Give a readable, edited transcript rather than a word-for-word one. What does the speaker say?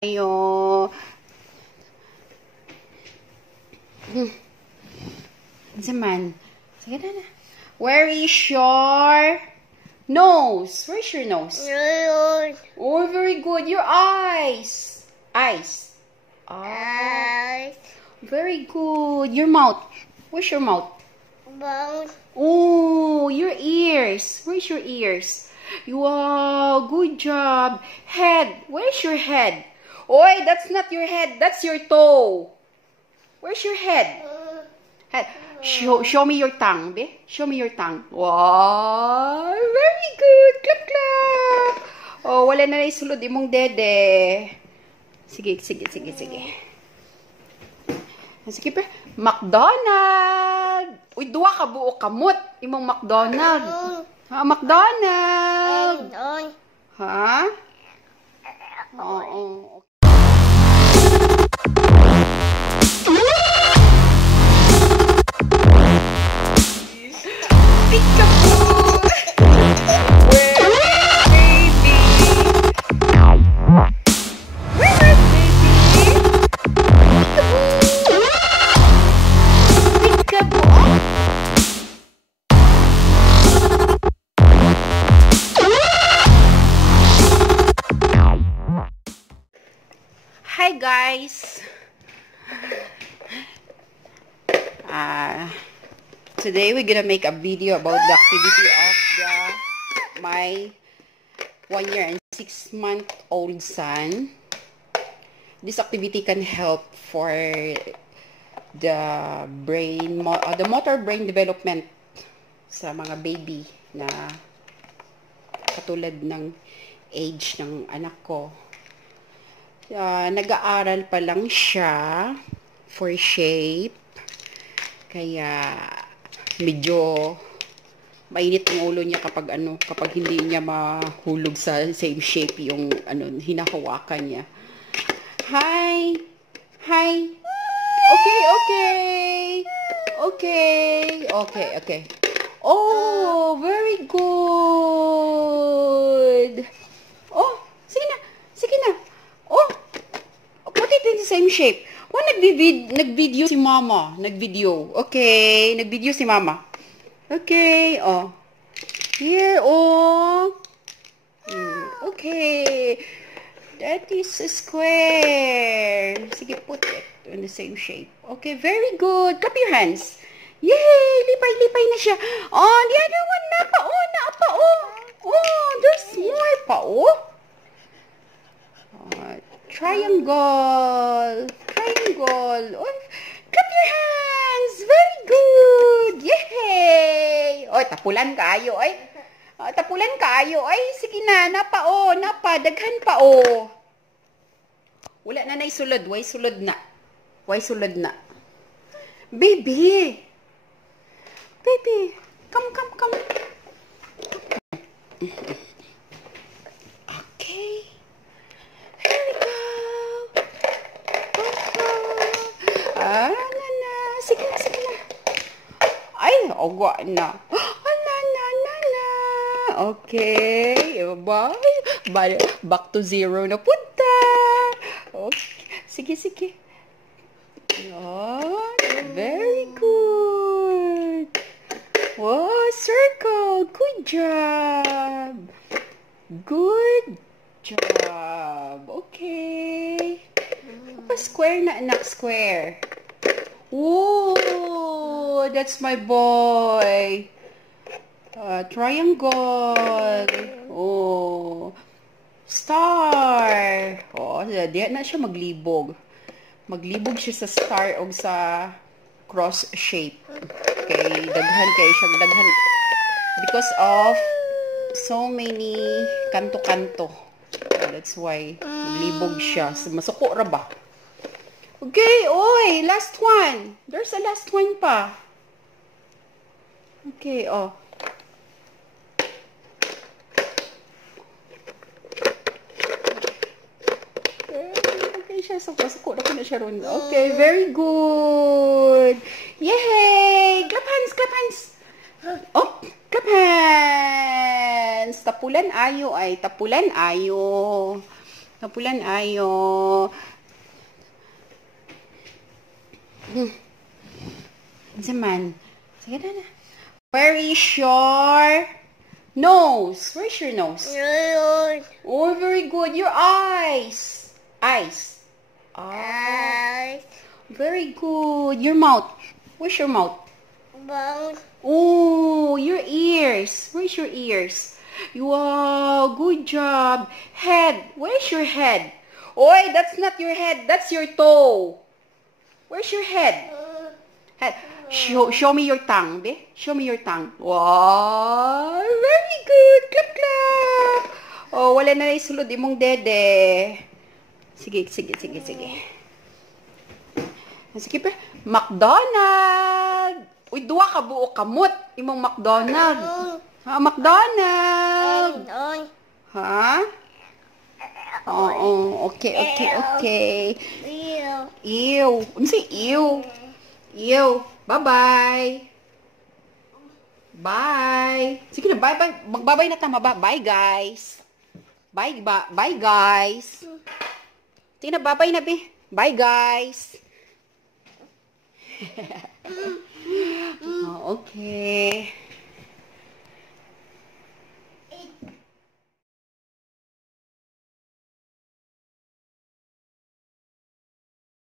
Ayo. Zaman. Sige na. Where is your nose? Where's your nose? Oh, very good. Your eyes. Eyes. Eyes. Very good. Your mouth. Where's your mouth? Mouth. Oh, your ears. Where's your ears? Wow, good job. Head. Where's your head? Oi, that's not your head. That's your toe. Where's your head? Head. Show me your tongue, be. Show me your tongue. Wow, very good. Clap, clap. Oh, wala na isulod imong dede. Sige. Sige pa. McDonald. Uy, duwa ka buo kamot. Imong McDonald. Ha, McDonald. Ha? Oo. Peekaboo! Where is baby? Where is baby? Peekaboo! Peekaboo! Hi guys! Today we're gonna make a video about the activity of my 1 year and 6 month old son. This activity can help for the motor brain development sa mga baby na katulad ng age ng anak ko. Nag-aaral pa lang siya for shape. Kaya medyo mainit ang ulo niya kapag hindi niya mahulog sa same shape yung hinahawakan niya. Hi. Okay. Oh, very good. Oh, sige na. Oh, put it in the same shape. Oh, nag-video si mama. Okay, nag-video si mama. Okay, oh. Here, oh. Okay. That is a square. Sige, put it in the same shape. Okay, very good. Clap your hands. Yay! Lipay na siya. Oh, the other one na pa. Oh, there's more pa, oh. Triangle. Oh, clap your hands. Very good. Yay! Oh, tapulan kaayo, ay. Sige na, napa, daghan pa, oh. Wala na sulod. Way sulod na. Baby, come. Okay. Here we go. Sige na. Ay, ogwa na. Okay. Back to zero na punta. Okay. Sige. Oh, very good. Wow, circle. Good job. Okay. Square na, anak. Square. Oh, that's my boy. Triangle. Oh. Star. Oh, di na siya maglibog. Maglibog siya sa star o sa cross shape. Okay, daghan. Because of so many kanto-kanto. That's why maglibog siya. Masuko ra ba? Okay, oy, last one. There's a last one pa. Okay, oh. Suko na ko na siya ron. Okay, very good. Yay! Clap hands. Oh, clap hands. Tapulan ayo. Kapulan ayo. Zaman. Sige na. Where is your nose? Where's your nose? Yun. Oh, very good. Your eyes. Eyes. Eyes. Very good. Your mouth. Where's your mouth? Mouth. Oh, your ears. Where's your ears? Wow, good job. Head. Where's your head? Oi, that's not your head. That's your toe. Where's your head? Head. Show me your tongue, be. Show me your tongue. Wow, very good. Clap, clap. Oh, wala na isulod imong dede. Sige. Sige pa. McDonald. Uy, duwa ka buo kamot. Imong McDonald. Ha, McDonald. Yun. Ha? Oo, okay. Ew. Ew. Ano si ew? Ew. Bye-bye. Bye. Sige na, bye-bye. Magbabay na tama ba? Bye, guys. Bye, guys. Sige na, bye-bye na, be. Bye, guys. Okay.